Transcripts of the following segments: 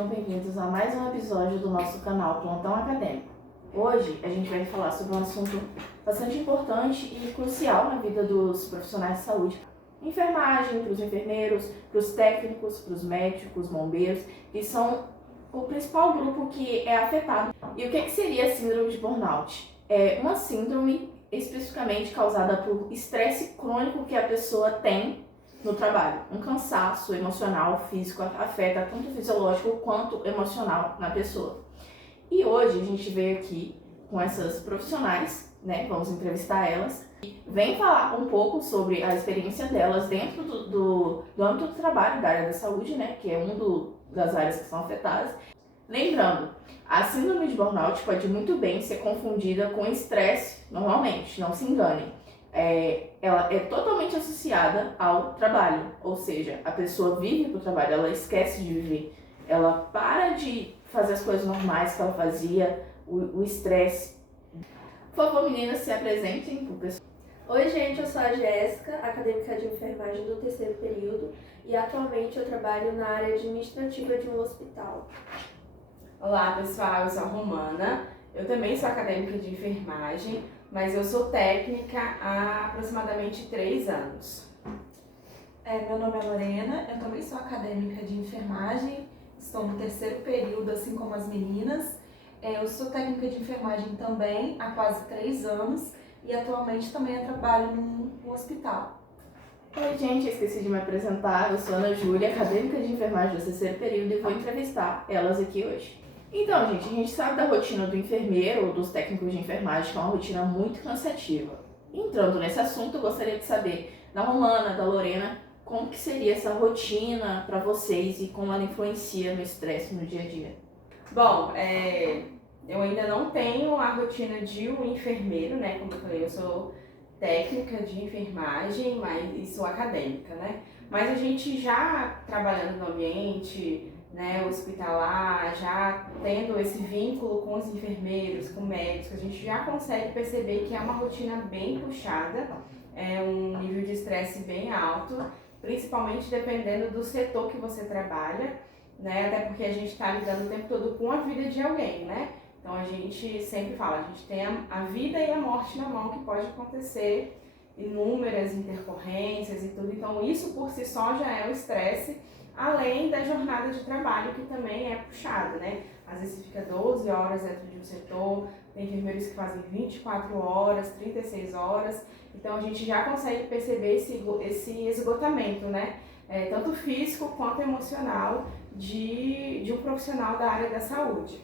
sejam bem-vindos a mais um episódio do nosso canal Plantão Acadêmico. Hoje a gente vai falar sobre um assunto bastante importante e crucial na vida dos profissionais de saúde. Enfermagem, para os enfermeiros, para os técnicos, para os médicos, bombeiros, que são o principal grupo que é afetado. E o que seria a síndrome de burnout? É uma síndrome especificamente causada por estresse crônico que a pessoa tem no trabalho. Um cansaço emocional, físico, afeta tanto fisiológico quanto emocional na pessoa. E hoje a gente veio aqui com essas profissionais, né? Vamos entrevistar elas. E vem falar um pouco sobre a experiência delas dentro do âmbito do trabalho, da área da saúde, né? Que é das áreas que são afetadas. Lembrando, a síndrome de burnout pode muito bem ser confundida com estresse, normalmente, não se enganem. Ela é totalmente associada ao trabalho, ou seja, a pessoa vive para o trabalho, ela esquece de viver, ela para de fazer as coisas normais que ela fazia, o estresse. Por favor, meninas, se apresentem pro pessoal. Oi, gente, eu sou a Jéssica, acadêmica de enfermagem do 3º período e atualmente eu trabalho na área administrativa de um hospital. Olá, pessoal, eu sou a Romana, eu também sou acadêmica de enfermagem, mas eu sou técnica há aproximadamente 3 anos. Meu nome é Lorena, eu também sou acadêmica de enfermagem, estou no 3º período, assim como as meninas. Eu sou técnica de enfermagem também há quase 3 anos e atualmente também eu trabalho num hospital. Oi, gente, eu esqueci de me apresentar, eu sou Ana Júlia, acadêmica de enfermagem do 3º período e vou entrevistar elas aqui hoje. Então, gente, a gente sabe da rotina do enfermeiro ou dos técnicos de enfermagem, que é uma rotina muito cansativa. Entrando nesse assunto, eu gostaria de saber da Romana, da Lorena, como que seria essa rotina para vocês e como ela influencia no estresse no dia a dia. Bom, eu ainda não tenho a rotina de um enfermeiro, né? Como eu falei, eu sou técnica de enfermagem, e sou acadêmica, né? Mas a gente já trabalhando no ambiente, né, hospitalar, já tendo esse vínculo com os enfermeiros, com médicos, a gente já consegue perceber que é uma rotina bem puxada, é um nível de estresse bem alto, principalmente dependendo do setor que você trabalha, né, até porque a gente está lidando o tempo todo com a vida de alguém, né? Então a gente sempre fala, a gente tem a vida e a morte na mão, que pode acontecer inúmeras intercorrências e tudo, então isso por si só já é o estresse, além da jornada de trabalho, que também é puxada, né? Às vezes você fica 12 horas dentro de um setor, tem enfermeiros que fazem 24 horas, 36 horas, então a gente já consegue perceber esse esgotamento, né? Tanto físico quanto emocional de um profissional da área da saúde.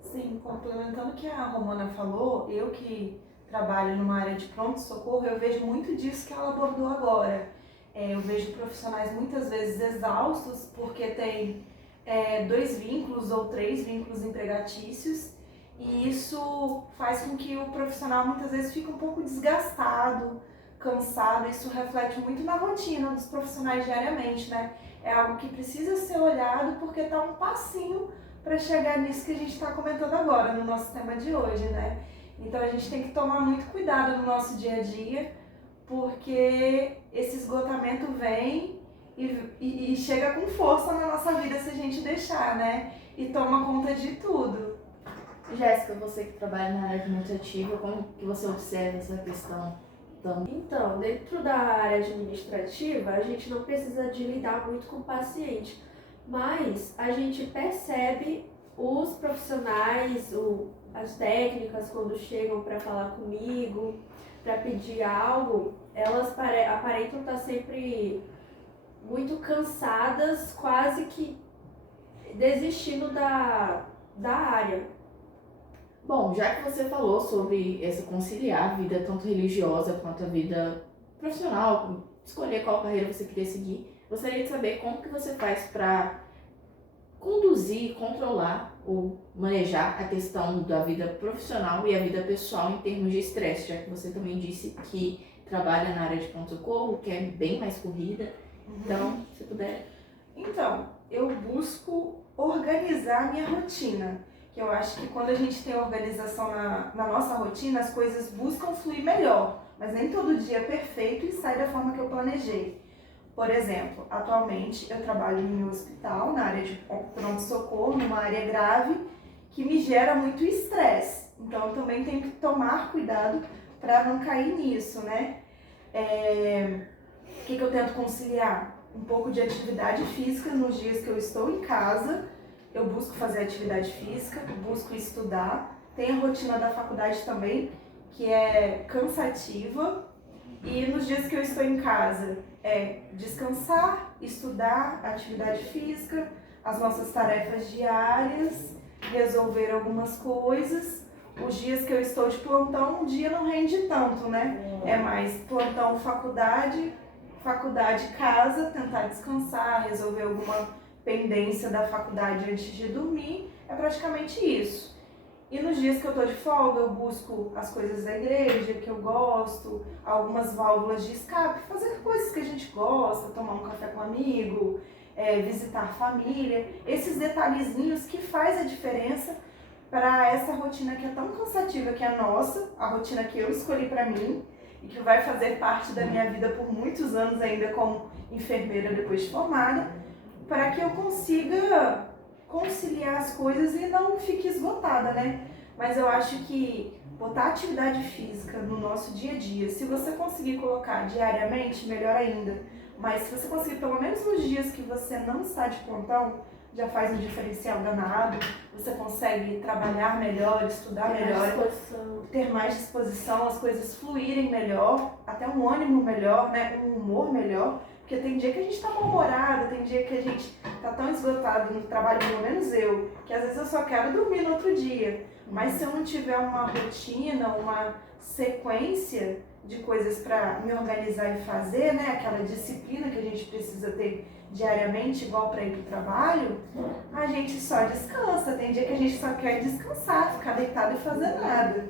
Sim, complementando o que a Romana falou, eu que trabalho numa área de pronto-socorro, eu vejo muito disso que ela abordou agora. Eu vejo profissionais muitas vezes exaustos porque tem 2 vínculos ou 3 vínculos empregatícios e isso faz com que o profissional muitas vezes fique um pouco desgastado, cansado. Isso reflete muito na rotina dos profissionais diariamente, né? É algo que precisa ser olhado porque está um passinho para chegar nisso que a gente está comentando agora no nosso tema de hoje, né? Então a gente tem que tomar muito cuidado no nosso dia a dia, porque esse esgotamento vem e chega com força na nossa vida se a gente deixar, né? E toma conta de tudo. Jéssica, você que trabalha na área administrativa, como que você observa essa questão? Então, dentro da área administrativa, a gente não precisa de lidar muito com o paciente, mas a gente percebe os profissionais, as técnicas, quando chegam para falar comigo, para pedir algo, elas aparentam estar sempre muito cansadas, quase que desistindo da área. Bom, já que você falou sobre essa conciliar a vida tanto religiosa quanto a vida profissional, escolher qual carreira você queria seguir, gostaria de saber como que você faz para conduzir, controlar ou manejar a questão da vida profissional e a vida pessoal em termos de estresse, já que você também disse que trabalha na área de pronto-socorro, que é bem mais corrida. Então, se puder. Então, eu busco organizar a minha rotina, que eu acho que quando a gente tem organização na nossa rotina, as coisas buscam fluir melhor, mas nem todo dia é perfeito e sai da forma que eu planejei. Por exemplo, atualmente eu trabalho em um hospital, na área de pronto-socorro, numa área grave, que me gera muito estresse. Então eu também tenho que tomar cuidado para não cair nisso, né? O que eu tento conciliar? Um pouco de atividade física nos dias que eu estou em casa. Eu busco fazer atividade física, busco estudar. Tem a rotina da faculdade também, que é cansativa. E nos dias que eu estou em casa, é descansar, estudar, atividade física, as nossas tarefas diárias, resolver algumas coisas. Os dias que eu estou de plantão, um dia não rende tanto, né? É mais plantão faculdade, faculdade casa, tentar descansar, resolver alguma pendência da faculdade antes de dormir. É praticamente isso. E nos dias que eu tô de folga, eu busco as coisas da igreja que eu gosto, algumas válvulas de escape, fazer coisas que a gente gosta, tomar um café com um amigo, visitar a família. Esses detalhezinhos que faz a diferença para essa rotina que é tão cansativa que é a nossa, a rotina que eu escolhi para mim e que vai fazer parte da minha vida por muitos anos ainda como enfermeira depois de formada, para que eu consiga conciliar as coisas e não fique esgotada, né? Mas eu acho que botar atividade física no nosso dia a dia, se você conseguir colocar diariamente, melhor ainda. Mas se você conseguir pelo menos nos dias que você não está de plantão, já faz um diferencial danado, você consegue trabalhar melhor, estudar melhor, ter mais disposição, as coisas fluírem melhor, até um ânimo melhor, né? Um humor melhor. Porque tem dia que a gente tá mal-humorado, tem dia que a gente tá tão esgotado no trabalho, pelo menos eu, que às vezes eu só quero dormir no outro dia. Mas se eu não tiver uma rotina, uma sequência de coisas para me organizar e fazer, né, aquela disciplina que a gente precisa ter diariamente, igual para ir pro trabalho, a gente só descansa. Tem dia que a gente só quer descansar, ficar deitado e fazer nada.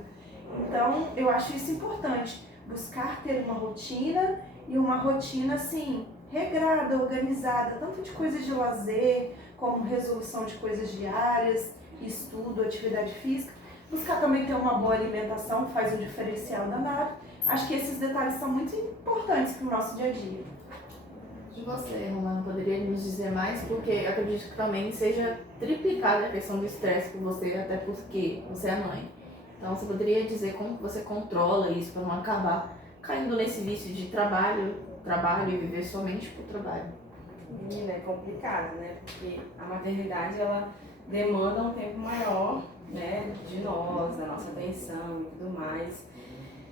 Então, eu acho isso importante, buscar ter uma rotina e uma rotina, assim, regrada, organizada, tanto de coisas de lazer, como resolução de coisas diárias, estudo, atividade física. Buscar também ter uma boa alimentação, faz um diferencial danado. Acho que esses detalhes são muito importantes para o nosso dia a dia. E você, Romana, poderia nos dizer mais? Porque acredito que também seja triplicada a questão do estresse por você, até porque você é mãe. Então, você poderia dizer como você controla isso para não acabar caindo nesse vício de trabalho e viver somente por trabalho? Menina, é complicado, né? Porque a maternidade, ela demanda um tempo maior, né? De nós, da nossa atenção e tudo mais.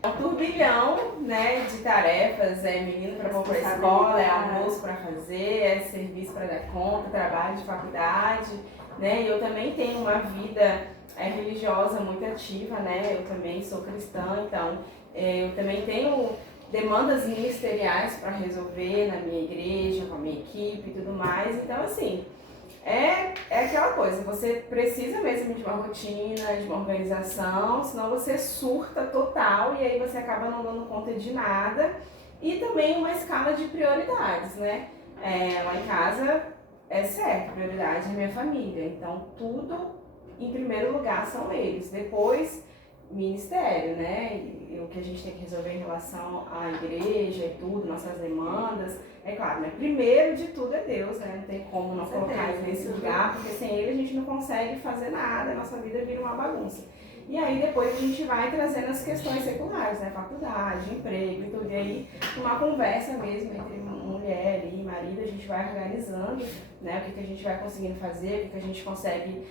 É um turbilhão, né, de tarefas, menino para pôr para a escola, é almoço para fazer, é serviço para dar conta, trabalho de faculdade, né? E eu também tenho uma vida religiosa muito ativa, né? Eu também sou cristã, então eu também tenho demandas ministeriais para resolver na minha igreja, com a minha equipe e tudo mais. Então, assim, é aquela coisa, você precisa mesmo de uma rotina, de uma organização, senão você surta total e aí você acaba não dando conta de nada. E também uma escala de prioridades, né? Lá em casa é certo, prioridade é minha família, então tudo em primeiro lugar são eles, depois ministério, né? E o que a gente tem que resolver em relação à igreja e tudo, nossas demandas. É claro, né? Primeiro de tudo é Deus, né? Não tem como não colocar ele nesse lugar, porque sem ele a gente não consegue fazer nada, a nossa vida vira uma bagunça. E aí depois a gente vai trazendo as questões seculares, né? Faculdade, emprego e tudo. E aí uma conversa mesmo entre mulher e marido, a gente vai organizando, né? O que a gente vai conseguindo fazer, o que a gente consegue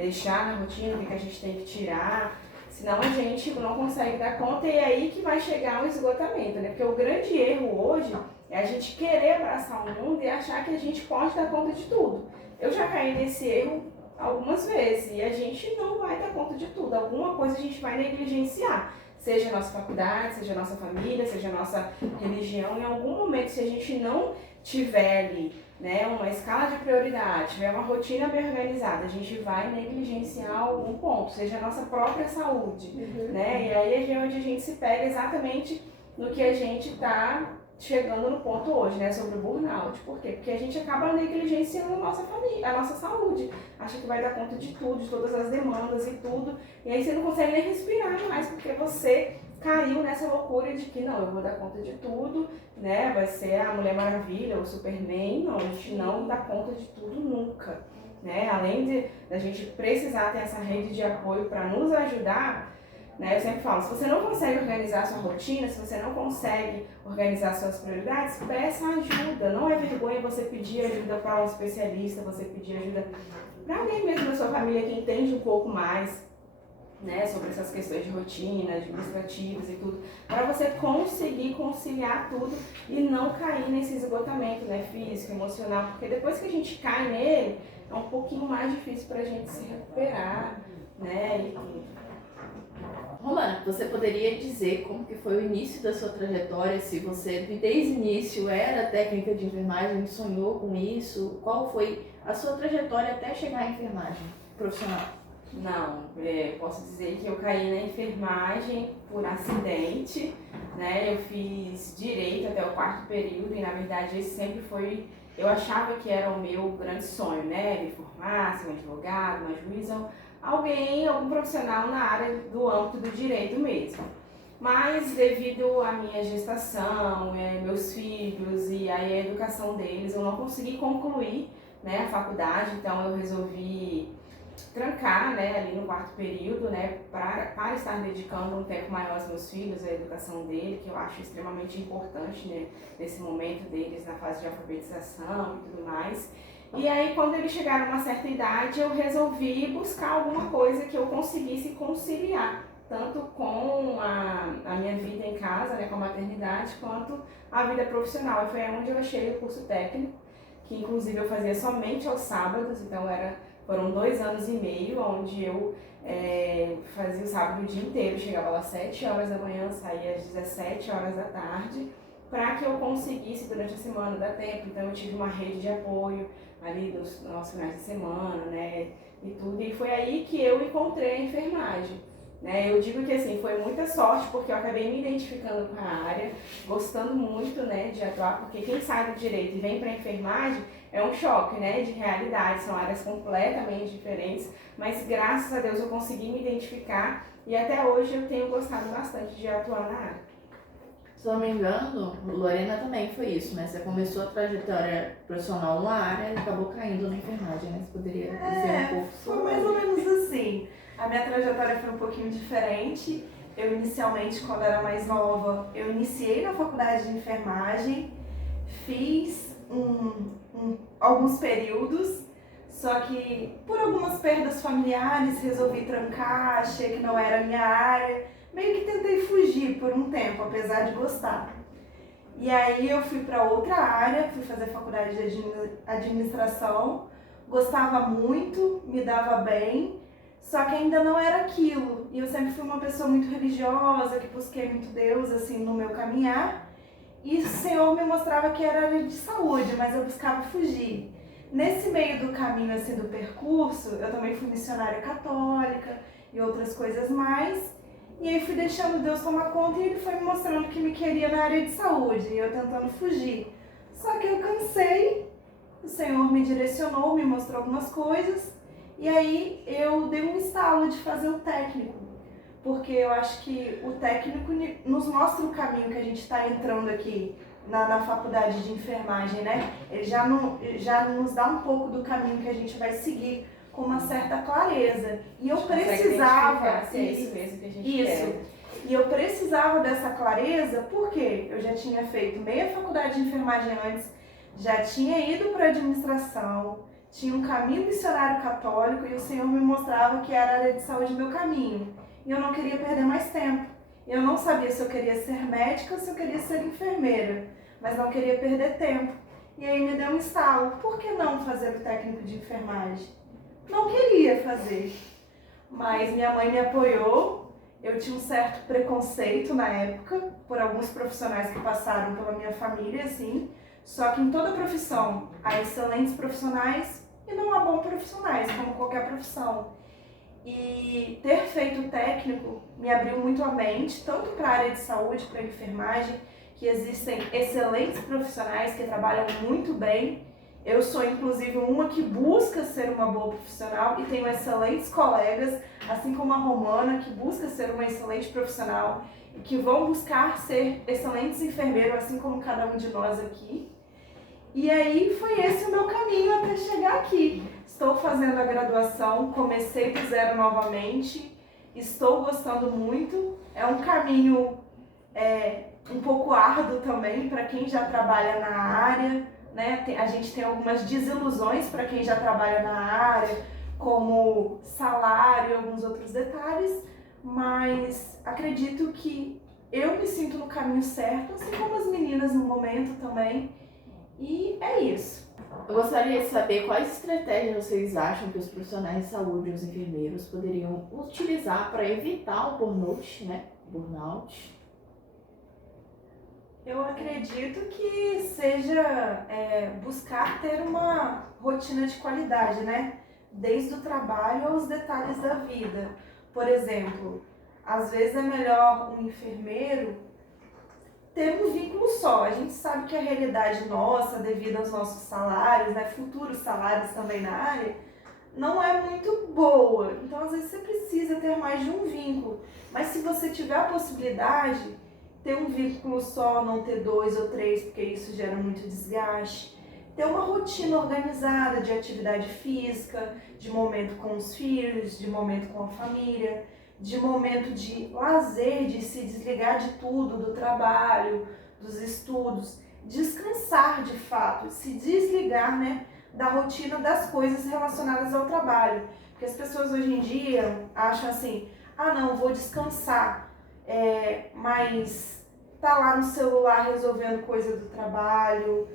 deixar na rotina, o que a gente tem que tirar. Senão a gente não consegue dar conta e é aí que vai chegar um esgotamento, né? Porque o grande erro hoje é a gente querer abraçar o mundo e achar que a gente pode dar conta de tudo. Eu já caí nesse erro algumas vezes e a gente não vai dar conta de tudo. Alguma coisa a gente vai negligenciar. Seja a nossa faculdade, seja a nossa família, seja a nossa religião. Em algum momento, se a gente não tiver ali, né, uma escala de prioridade, tiver uma rotina bem organizada, a gente vai negligenciar algum ponto, seja a nossa própria saúde, né? E aí é onde a gente se pega exatamente no que a gente está chegando no ponto hoje, né, sobre o burnout. Por quê? Porque a gente acaba negligenciando a nossa família, a nossa saúde. Acha que vai dar conta de tudo, de todas as demandas e tudo, e aí você não consegue nem respirar mais, porque você caiu nessa loucura de que não, eu vou dar conta de tudo, né? Vai ser a Mulher Maravilha, o Superman. Não, a gente não dá conta de tudo nunca, né? Além de a gente precisar ter essa rede de apoio para nos ajudar, né? Eu sempre falo, se você não consegue organizar a sua rotina, se você não consegue organizar suas prioridades, peça ajuda. Não é vergonha você pedir ajuda para um especialista, você pedir ajuda para alguém mesmo da sua família que entende um pouco mais, né, sobre essas questões de rotina, administrativas e tudo, para você conseguir conciliar tudo e não cair nesse esgotamento, né, físico, emocional, porque depois que a gente cai nele, é um pouquinho mais difícil para a gente se recuperar, né, e tudo. Romana, você poderia dizer como que foi o início da sua trajetória, se você desde o início era técnica de enfermagem, sonhou com isso, qual foi a sua trajetória até chegar à enfermagem profissional? Não, posso dizer que eu caí na enfermagem por acidente, né? Eu fiz direito até o 4º período e na verdade esse sempre foi, eu achava que era o meu grande sonho, né? Me formar, ser um advogado, uma juíza, algum profissional na área do âmbito do direito mesmo. Mas devido à minha gestação, meus filhos e aí a educação deles, eu não consegui concluir, né, a faculdade, então eu resolvi trancar, né, ali no 4º período, né, para estar dedicando um tempo maior aos meus filhos, à educação dele, que eu acho extremamente importante, né, nesse momento deles na fase de alfabetização e tudo mais. E aí, quando eles chegaram a uma certa idade, eu resolvi buscar alguma coisa que eu conseguisse conciliar, tanto com a minha vida em casa, né, com a maternidade, quanto a vida profissional. E foi onde eu achei o curso técnico, que inclusive eu fazia somente aos sábados, então foram 2 anos e meio, onde eu fazia o sábado o dia inteiro, chegava lá às 7 horas da manhã, saía às 17 horas da tarde, para que eu conseguisse durante a semana dar tempo. Então eu tive uma rede de apoio ali nos finais de semana, né, e tudo, e foi aí que eu encontrei a enfermagem. Né, eu digo que assim, foi muita sorte, porque eu acabei me identificando com a área, gostando muito, né, de atuar, porque quem sai do direito e vem para a enfermagem é um choque, né, de realidade, são áreas completamente diferentes, mas graças a Deus eu consegui me identificar e até hoje eu tenho gostado bastante de atuar na área. Se não me engano, Lorena também foi isso, né? Você começou a trajetória profissional numa área e acabou caindo na enfermagem, né? Você poderia dizer um pouco sobre... Foi mais ou menos assim. A minha trajetória foi um pouquinho diferente. Eu inicialmente, quando era mais nova, eu iniciei na faculdade de enfermagem, fiz alguns períodos, só que por algumas perdas familiares resolvi trancar, achei que não era a minha área. Meio que tentei fugir por um tempo, apesar de gostar. E aí eu fui para outra área, fui fazer faculdade de administração, gostava muito, me dava bem, só que ainda não era aquilo. E eu sempre fui uma pessoa muito religiosa, que busquei muito Deus assim no meu caminhar. E o Senhor me mostrava que era área de saúde, mas eu buscava fugir. Nesse meio do caminho assim do percurso, eu também fui missionária católica e outras coisas mais. E aí fui deixando Deus tomar conta e Ele foi me mostrando que me queria na área de saúde, e eu tentando fugir. Só que eu cansei, o Senhor me direcionou, me mostrou algumas coisas, e aí eu dei um estalo de fazer o técnico. Porque eu acho que o técnico nos mostra o caminho que a gente está entrando aqui na faculdade de enfermagem, né? Ele já nos dá um pouco do caminho que a gente vai seguir, com uma certa clareza. E eu precisava... Se é isso mesmo que a gente quer. E eu precisava dessa clareza porque eu já tinha feito meia faculdade de enfermagem antes, já tinha ido para administração, tinha um caminho missionário católico e o Senhor me mostrava que era a área de saúde meu caminho. E eu não queria perder mais tempo. Eu não sabia se eu queria ser médica ou se eu queria ser enfermeira, mas não queria perder tempo. E aí me deu um estalo. Por que não fazer o técnico de enfermagem? Não queria fazer, mas minha mãe me apoiou. Eu tinha um certo preconceito na época por alguns profissionais que passaram pela minha família, assim. Só que em toda profissão há excelentes profissionais e não há bons profissionais, como qualquer profissão. E ter feito o técnico me abriu muito a mente, tanto para a área de saúde, para a enfermagem, que existem excelentes profissionais que trabalham muito bem. Eu sou, inclusive, uma que busca ser uma boa profissional e tenho excelentes colegas. assim como a Romana, que busca ser uma excelente profissional e que vão buscar ser excelentes enfermeiros, assim como cada um de nós aqui. E aí foi esse o meu caminho até chegar aqui. Estou fazendo a graduação, comecei do zero novamente, estou gostando muito. É um caminho um pouco árduo também para quem já trabalha na área, né? A gente tem algumas desilusões para quem já trabalha na área, como salário e alguns outros detalhes, mas acredito que eu me sinto no caminho certo, assim como as meninas no momento também, e é isso. Eu gostaria de saber quais estratégias vocês acham que os profissionais de saúde e os enfermeiros poderiam utilizar para evitar o burnout, né? Burnout. Eu acredito que seja buscar ter uma rotina de qualidade, né? Desde o trabalho aos detalhes da vida. Por exemplo, às vezes é melhor um enfermeiro ter um vínculo só. A gente sabe que a realidade nossa, devido aos nossos salários, né, futuros salários também na área, não é muito boa. Então, às vezes, você precisa ter mais de um vínculo. Mas se você tiver a possibilidade, ter um vínculo só, não ter 2 ou 3, porque isso gera muito desgaste. Ter uma rotina organizada de atividade física, de momento com os filhos, de momento com a família, de momento de lazer, de se desligar de tudo, do trabalho, dos estudos, descansar de fato, se desligar, né, da rotina das coisas relacionadas ao trabalho. Porque as pessoas hoje em dia acham assim, ah não, vou descansar, mas tá lá no celular resolvendo coisa do trabalho,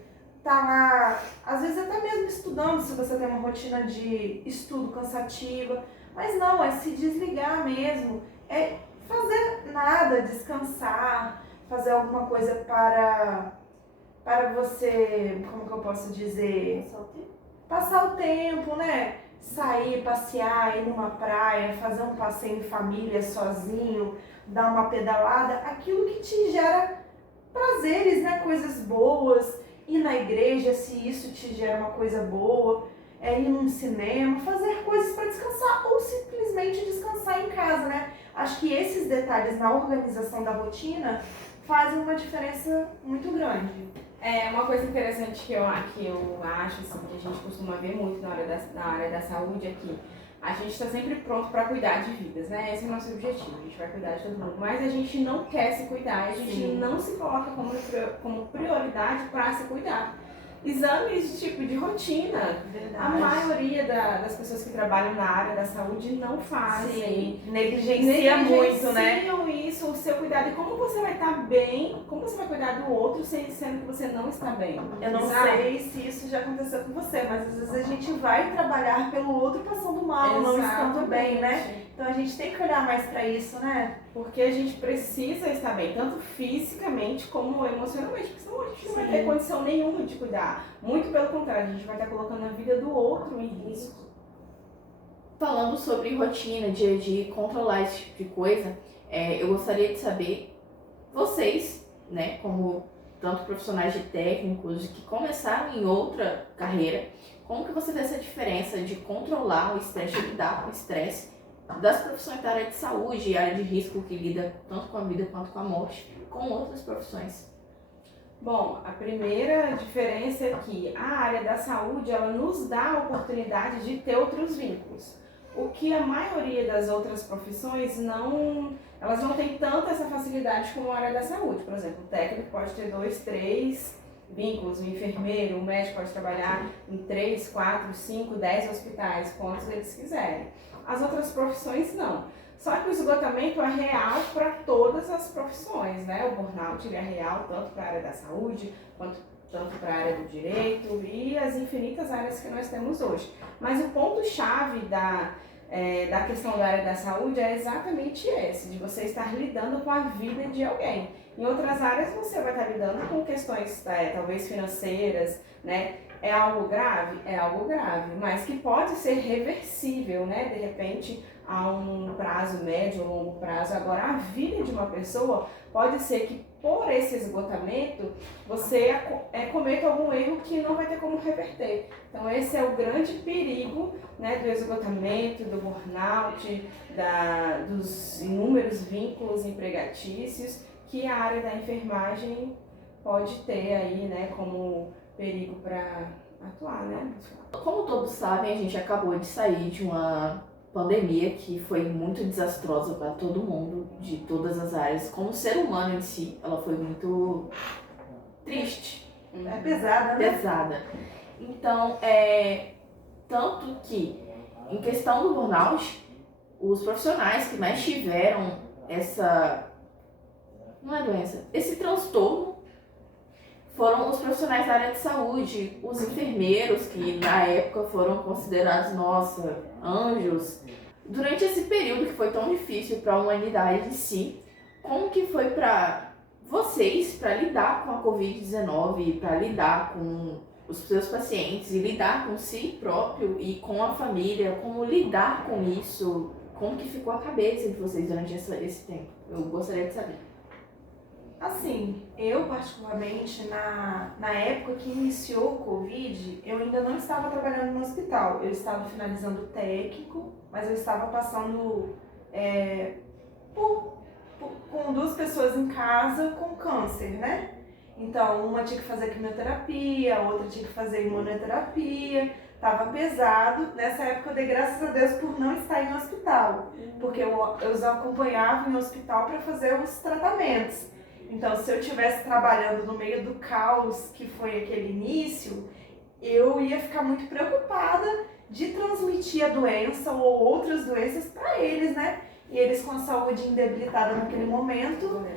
tá lá, às vezes até mesmo estudando, se você tem uma rotina de estudo cansativa, mas não, é se desligar mesmo, é fazer nada, descansar, fazer alguma coisa para você, como que eu posso dizer? Passar o tempo, né? Sair, passear, ir numa praia, fazer um passeio em família, sozinho, dar uma pedalada, aquilo que te gera prazeres, né? Coisas boas, ir na igreja, se isso te gera uma coisa boa, ir num cinema, fazer coisas para descansar ou simplesmente descansar em casa, né? Acho que esses detalhes na organização da rotina fazem uma diferença muito grande. Uma coisa interessante que eu acho, assim, que a gente costuma ver muito na área da saúde é que a gente está sempre pronto para cuidar de vidas, né? Esse é o nosso objetivo, a gente vai cuidar de todo mundo, mas a gente não quer se cuidar, a gente não se coloca como prioridade para se cuidar. Exames de rotina. Verdade. A maioria das pessoas que trabalham na área da saúde não fazem. Negligencia muito, né? Isso, o seu cuidado. E como você vai estar bem, como você vai cuidar do outro sendo que você não está bem? Eu não sei se isso já aconteceu com você, mas às vezes a gente vai trabalhar pelo outro passando mal, não estando bem, né? Então a gente tem que olhar mais pra isso, né? Porque a gente precisa estar bem, tanto fisicamente como emocionalmente, porque senão a gente não vai ter condição nenhuma de cuidar. Muito pelo contrário, a gente vai estar colocando a vida do outro em risco. Falando sobre rotina, dia a dia, controlar esse tipo de coisa, eu gostaria de saber, vocês, né, como tanto profissionais de técnicos que começaram em outra carreira, como que você vê essa diferença de controlar o estresse, de lidar com o estresse das profissões da área de saúde e área de risco que lida tanto com a vida quanto com a morte, com outras profissões? Bom, a primeira diferença é que a área da saúde, ela nos dá a oportunidade de ter outros vínculos. O que a maioria das outras profissões elas não têm tanta essa facilidade como a área da saúde. Por exemplo, o técnico pode ter 2, 3 vínculos, o enfermeiro, o médico pode trabalhar em 3, 4, 5, 10 hospitais, quantos eles quiserem. As outras profissões não. Só que o esgotamento é real para todas as profissões, né? O burnout ele é real tanto para a área da saúde, quanto tanto para a área do direito e as infinitas áreas que nós temos hoje. Mas o ponto-chave da questão da área da saúde é exatamente esse, de você estar lidando com a vida de alguém. Em outras áreas você vai estar lidando com questões talvez financeiras, né? É algo grave? É algo grave, mas que pode ser reversível, né? De repente, a um prazo médio ou longo prazo. Agora, a vida de uma pessoa pode ser que por esse esgotamento, você cometa algum erro que não vai ter como reverter. Então esse é o grande perigo, né, do esgotamento, do burnout, dos inúmeros vínculos empregatícios que a área da enfermagem pode ter aí, né, como perigo para atuar, né? Como todos sabem, a gente acabou de sair de uma pandemia que foi muito desastrosa para todo mundo, de todas as áreas. Como ser humano em si, ela foi muito triste. É pesada, né? Pesada. Então, tanto que, em questão do burnout, os profissionais que mais tiveram não é doença, esse transtorno, foram os profissionais da área de saúde, os enfermeiros, que na época foram considerados, nossa, anjos. Durante esse período que foi tão difícil para a humanidade em si, como que foi para vocês, para lidar com a Covid-19, para lidar com os seus pacientes e lidar com si próprio e com a família, como lidar com isso, como que ficou a cabeça de vocês durante esse tempo? Eu gostaria de saber. Assim, eu particularmente, na época que iniciou o Covid, eu ainda não estava trabalhando no hospital. Eu estava finalizando o técnico, mas eu estava passando com 2 pessoas em casa com câncer, né? Então, uma tinha que fazer quimioterapia, a outra tinha que fazer imunoterapia. Tava pesado. Nessa época eu dei graças a Deus por não estar em hospital, porque eu os acompanhava em hospital para fazer os tratamentos. Então, se eu estivesse trabalhando no meio do caos que foi aquele início, eu ia ficar muito preocupada de transmitir a doença ou outras doenças para eles, né? E eles com a saúde indebilitada naquele momento,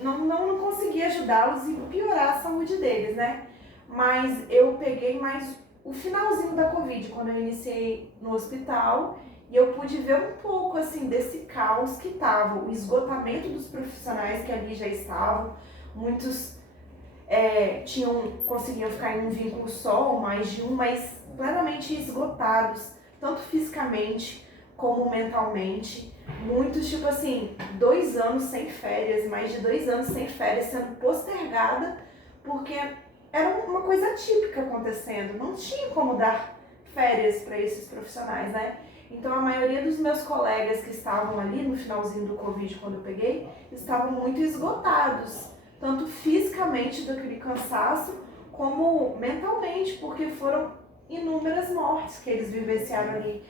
não consegui ajudá-los e piorar a saúde deles, né? Mas eu peguei mais o finalzinho da Covid, quando eu iniciei no hospital, e eu pude ver um pouco, assim, desse caos que estava, o esgotamento dos profissionais que ali já estavam. Muitos conseguiam ficar em um vínculo só, ou mais de um, mas plenamente esgotados, tanto fisicamente como mentalmente. Muitos, tipo assim, 2 anos sem férias, mais de 2 anos sem férias sendo postergada, porque era uma coisa atípica acontecendo, não tinha como dar férias para esses profissionais, né? Então, a maioria dos meus colegas que estavam ali no finalzinho do Covid, quando eu peguei, estavam muito esgotados, tanto fisicamente daquele cansaço, como mentalmente, porque foram inúmeras mortes que eles vivenciaram ali.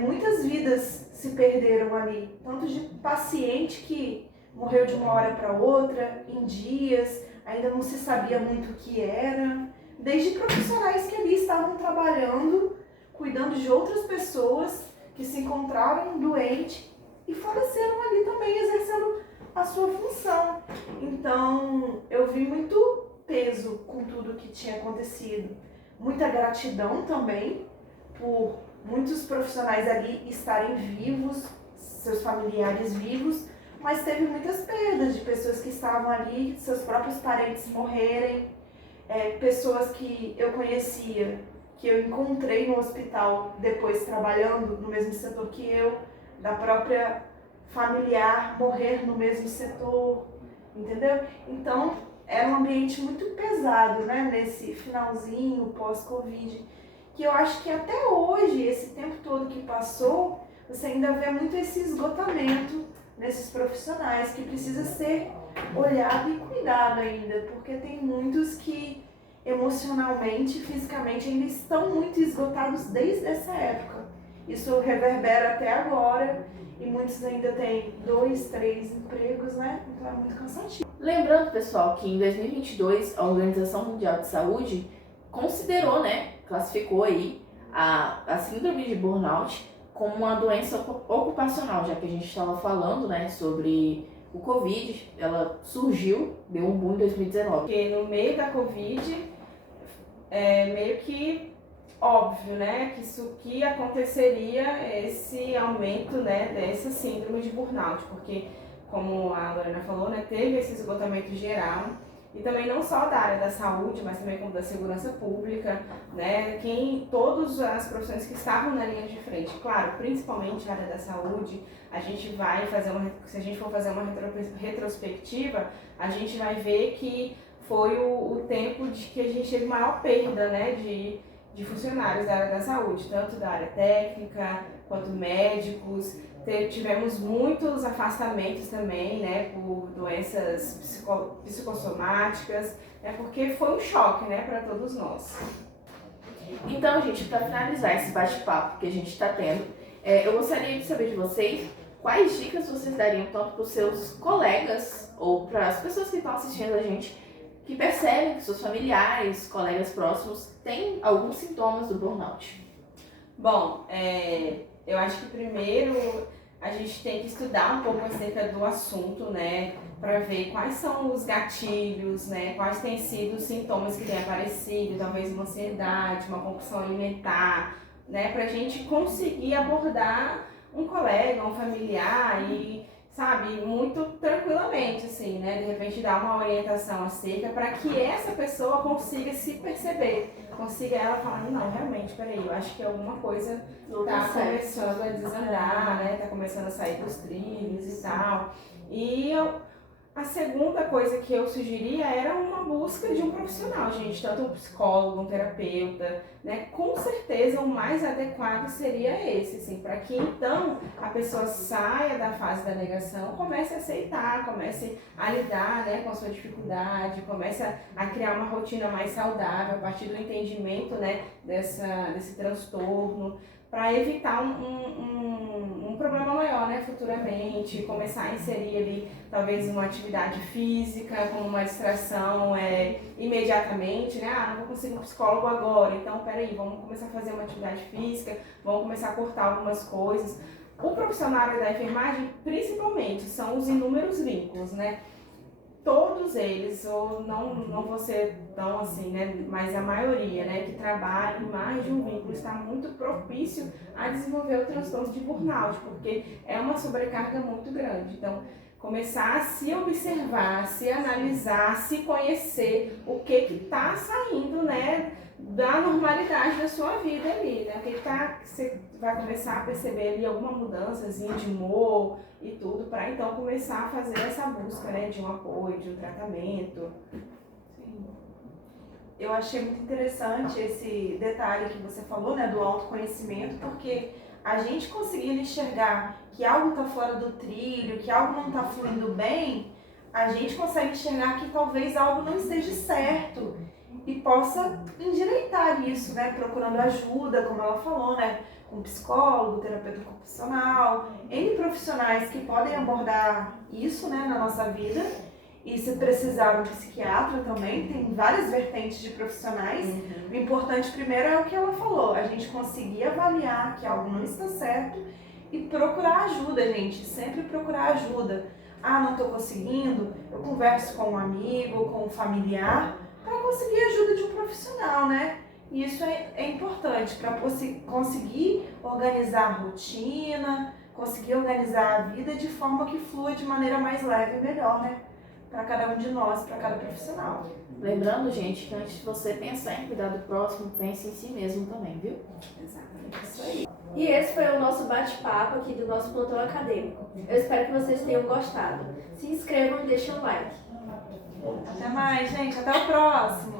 Muitas vidas se perderam ali, tanto de paciente que morreu de uma hora para outra, em dias, ainda não se sabia muito o que era, desde profissionais que ali estavam trabalhando, cuidando de outras pessoas que se encontraram doentes e faleceram ali também, exercendo a sua função. Então, eu vi muito peso com tudo que tinha acontecido. Muita gratidão também por muitos profissionais ali estarem vivos, seus familiares vivos, mas teve muitas perdas de pessoas que estavam ali, seus próprios parentes morrerem, pessoas que eu conhecia, que eu encontrei no hospital depois trabalhando no mesmo setor que eu, da própria familiar morrer no mesmo setor, entendeu? Então, era um ambiente muito pesado, né, nesse finalzinho pós-Covid, que eu acho que até hoje, esse tempo todo que passou, você ainda vê muito esse esgotamento nesses profissionais, que precisa ser olhado e cuidado ainda, porque tem muitos que emocionalmente, fisicamente, ainda estão muito esgotados desde essa época. Isso reverbera até agora e muitos ainda têm 2, 3 empregos, né? Então é muito cansativo. Lembrando, pessoal, que em 2022 a Organização Mundial de Saúde considerou, né, classificou aí a síndrome de burnout como uma doença ocupacional, já que a gente estava falando, né, sobre o Covid. Ela surgiu, deu um boom em 2019. Porque no meio da Covid, meio que óbvio, né, que isso que aconteceria esse aumento, né, dessa síndrome de burnout, porque como a Lorena falou, né, teve esse esgotamento geral, E também não só da área da saúde, mas também como da segurança pública, né? Todas as profissões que estavam na linha de frente. Claro, principalmente a área da saúde, a gente vai fazer se a gente for fazer uma retrospectiva, a gente vai ver que foi o tempo de que a gente teve maior perda, né, de funcionários da área da saúde, tanto da área técnica quanto médicos. Tivemos muitos afastamentos também, né, por doenças psicossomáticas, né, porque foi um choque, né, para todos nós. Então, gente, para finalizar esse bate-papo que a gente está tendo, eu gostaria de saber de vocês quais dicas vocês dariam tanto para os seus colegas ou para as pessoas que estão assistindo a gente, que percebem que seus familiares, colegas próximos têm alguns sintomas do burnout. Bom, eu acho que primeiro a gente tem que estudar um pouco acerca do assunto, né, para ver quais são os gatilhos, né, quais têm sido os sintomas que têm aparecido, talvez uma ansiedade, uma compulsão alimentar, né, para a gente conseguir abordar um colega, um familiar e, sabe, muito tranquilamente, assim, né, de repente dar uma orientação acerca para que essa pessoa consiga se perceber, consiga ela falar, não, realmente, peraí, eu acho que alguma coisa tá começando a desandar, né, tá começando a sair dos trilhos e tal. E a segunda coisa que eu sugeria era uma busca de um profissional, gente, tanto um psicólogo, um terapeuta, né? Com certeza o mais adequado seria esse, assim, para que então a pessoa saia da fase da negação, comece a aceitar, comece a lidar, né, com a sua dificuldade, comece a criar uma rotina mais saudável a partir do entendimento, né, desse transtorno, para evitar um problema maior, né, futuramente, começar a inserir ali talvez uma atividade física como uma distração imediatamente, né, não vou conseguir um psicólogo agora, então peraí, vamos começar a fazer uma atividade física, vamos começar a cortar algumas coisas. O profissional da enfermagem, principalmente, são os inúmeros vínculos, né, todos eles, ou não vou ser tão assim, né, mas a maioria, né, que trabalha em mais de um vínculo está muito propício a desenvolver o transtorno de burnout, porque é uma sobrecarga muito grande. Então, começar a se observar, se analisar, se conhecer o que está saindo, né, da normalidade da sua vida ali, né, você vai começar a perceber ali alguma mudançazinha de humor e tudo, para então começar a fazer essa busca, né, de um apoio, de um tratamento. Sim. Eu achei muito interessante esse detalhe que você falou, né, do autoconhecimento, porque a gente conseguindo enxergar que algo está fora do trilho, que algo não está fluindo bem, a gente consegue enxergar que talvez algo não esteja certo e possa endireitar isso, né, procurando ajuda, como ela falou, né, com psicólogo, terapeuta ocupacional, N profissionais que podem abordar isso, né, na nossa vida. E se precisar um psiquiatra também, tem várias vertentes de profissionais. O importante primeiro é o que ela falou, a gente conseguir avaliar que algo não está certo e procurar ajuda, gente, sempre procurar ajuda. Ah, não estou conseguindo, eu converso com um amigo, com um familiar, para conseguir a ajuda de um profissional, né? E isso é importante para conseguir organizar a rotina, conseguir organizar a vida de forma que flua de maneira mais leve e melhor, né? Para cada um de nós, para cada profissional. Lembrando, gente, que antes de você pensar em cuidar do próximo, pense em si mesmo também, viu? Exatamente, isso aí. E esse foi o nosso bate-papo aqui do nosso plantão acadêmico. Eu espero que vocês tenham gostado. Se inscrevam e deixem um like. Até mais, gente. Até o próximo.